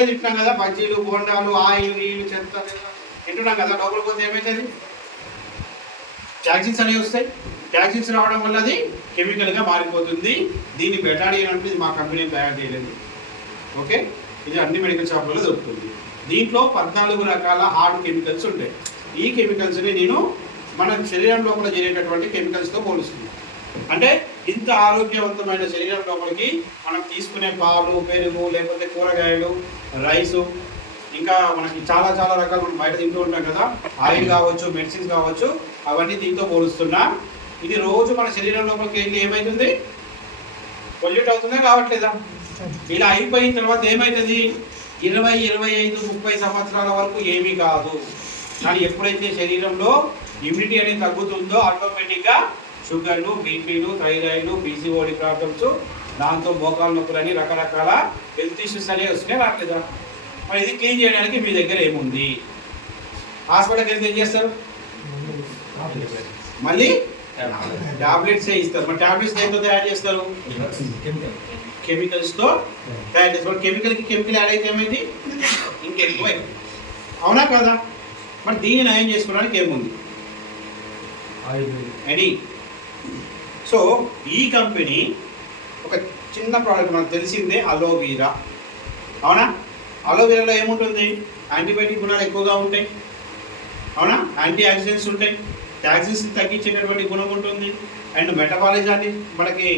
బయట తింటున్నాం కదా, బజ్జీలు బోండాలు ఆయిల్ నీళ్ళు చెత్త తింటున్నాం కదా, లోపలికి పోతే ఏమవుతుంది? టాక్సిన్స్ అనేవి వస్తాయి. టాక్సిన్స్ రావడం వల్ల అది కెమికల్గా మారిపోతుంది. దీన్ని బెటాడియన్ అంటే మా కంపెనీ తయారు చేయలేదు. ఓకే, ఇది అన్ని మెడికల్ షాపులలో దొరుకుతుంది. దీంట్లో 14 రకాల హార్డ్ కెమికల్స్ ఉంటాయి. ఈ కెమికల్స్ని నేను మన శరీరం లోపల చేరేటటువంటి కెమికల్స్తో పోలుస్తున్నాను. అంటే ఇంత ఆరోగ్యవంతమైన శరీరం లోపలికి మనం తీసుకునే పాలు, పెరుగు, లేకపోతే కూరగాయలు, రైసు, ఇంకా మనకి చాలా చాలా రకాలు మనం బయట తింటూ ఉంటాం కదా, ఆయిల్ కావచ్చు, మెడిసిన్స్ కావచ్చు, అవన్నీ దీంతో పోలుస్తున్నా. ఇది రోజు మన శరీరం లోపలికి వెళ్ళి ఏమవుతుంది? పొల్యూట్ అవుతుందా కావట్లేదా? ఇలా అయిపోయిన తర్వాత ఏమవుతుంది? 20, 25, 30 సంవత్సరాల వరకు ఏమీ కాదు. కానీ ఎప్పుడైతే శరీరంలో ఇమ్యూనిటీ అనేది తగ్గుతుందో ఆటోమేటిక్గా షుగర్లు, బీపీలు, థైరాయిడ్లు, పీసీఓడి ప్రాబ్లమ్స్, దాంతో మోకాలు నొప్పులని రకరకాల హెల్త్ ఇష్యూస్ అనేవి వస్తున్నాయి. రాట్లేదా? మరి ఇది క్లీన్ చేయడానికి మీ దగ్గర ఏముంది? హాస్పిటల్కి వెళ్తే ఏం చేస్తారు? మళ్ళీ టాబ్లెట్సే ఇస్తారు. మరి టాబ్లెట్స్ దేంతో తయారు చేస్తారు? కెమికల్స్తో తయారు చేస్తారు. కెమికల్కి కెమికల్ యాడ్ అయితే ఏమైంది? ఇంకెక్కువ. అవునా కదా? మరి దీన్ని నయం చేసుకోవడానికి ఏముంది? అని. సో ఈ కంపెనీ ఒక చిన్న ప్రోడక్ట్ మనకు తెలిసిందే, అలోవీరా. అవునా? అలోవీరాలో ఏముంటుంది? యాంటీబయాటిక్ గుణాలు ఎక్కువగా ఉంటాయి. అవునా? యాంటీ ఆక్సిడెంట్స్ ఉంటాయి, టాక్సిన్స్ తగ్గించేటటువంటి గుణం ఉంటుంది. అండ్ మెటబాలిజాన్ని మనకి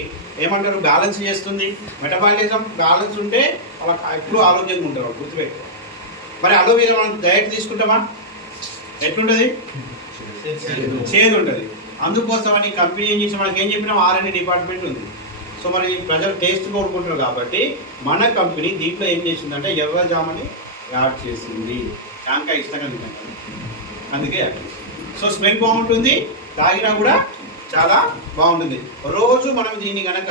ఏమంటారు? బ్యాలెన్స్ చేస్తుంది. మెటబాలిజం బ్యాలెన్స్ ఉంటే వాళ్ళకి ఎప్పుడు ఆరోగ్యంగా ఉంటారు, గుర్తుపెట్టుకో. మరి అలోవీరా మనం డైరెక్ట్ తీసుకుంటామా? ఎట్లుంటుంది? చేదు ఉంటుంది. అందుకోసమని కంపెనీ ఏం చేసి మనకి ఏం చెప్పినా R&D డిపార్ట్మెంట్ ఉంది. సో మరి ప్రజలు టేస్ట్ కోరుకుంటారు కాబట్టి మన కంపెనీ దీంట్లో ఏం చేసిందంటే ఎర్ర జామని యాడ్ చేసింది. జాంకాయ ఇష్టంగా తింటాం, అందుకే యాడ్ చేసింది. సో స్మెల్ బాగుంటుంది, తాగినా కూడా చాలా బాగుంటుంది. రోజు మనం దీన్ని కనుక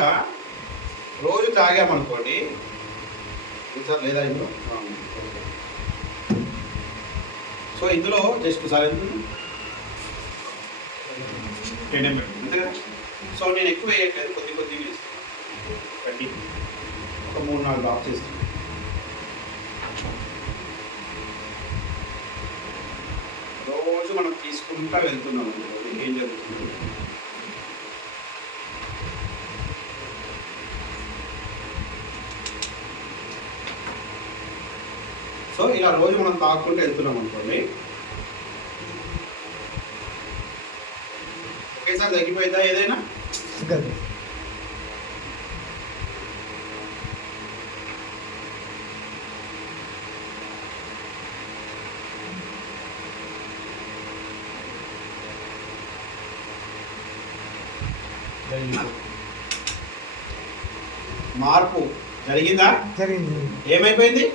రోజు తాగామనుకోండి, లేదా ఇందులో సో ఇందులో జస్ట్ ఒకసారి ఎంత 10 ml అంతే కదా. సో నేను ఎక్కువ వేయట్లేదు, కొద్ది కొద్దిగా వేస్తాను. కట్టి ఒక 3-4 డ్రాప్స్ చేస్తాను. రోజు మనం తీసుకుంటా వెళ్తున్నాం అనుకోండి, ఏం జరుగుతుంది? సో ఇలా రోజు మనం తాగుకుంటూ వెళ్తున్నాం అనుకోండి, ఒకేసారి తగ్గిపోయిందా ఏదైనా? మార్పు జరిగిందా? జరిగింది. ఏమైపోయింది?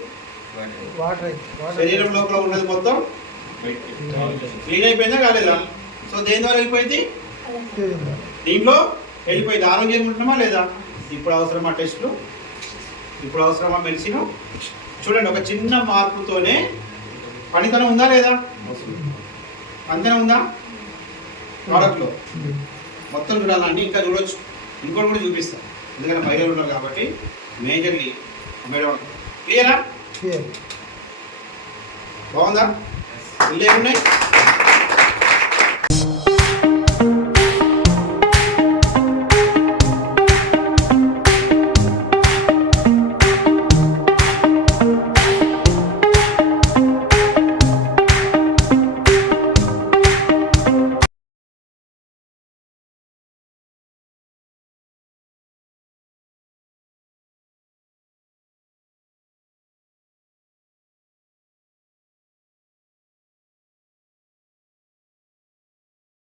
వాటర్ శరీరం లోపల ఉన్నది మొత్తం క్లీన్ అయిపోయిందా కాలేదా? సో దేని ద్వారా వెళ్ళిపోయింది? దీంట్లో వెళ్ళిపోయింది. ఆరోగ్యంగా ఉంటున్నామా లేదా? ఇప్పుడు అవసరమా టెస్టులు? ఇప్పుడు అవసరమా మెడిసిన్? చూడండి, ఒక చిన్న మార్పుతోనే పనితనం ఉందా లేదా? అంతనే ఉందా? ప్రోడక్ట్లో మొత్తం చూడాలని ఇంకా చూడొచ్చు, ఇంకోటి కూడా చూపిస్తాను. ఎందుకంటే మహిళలు ఉన్నారు కాబట్టి మేజర్లీ మేడం. క్లియరా? బాగుందా? ఇల్లు ఏమున్నాయి?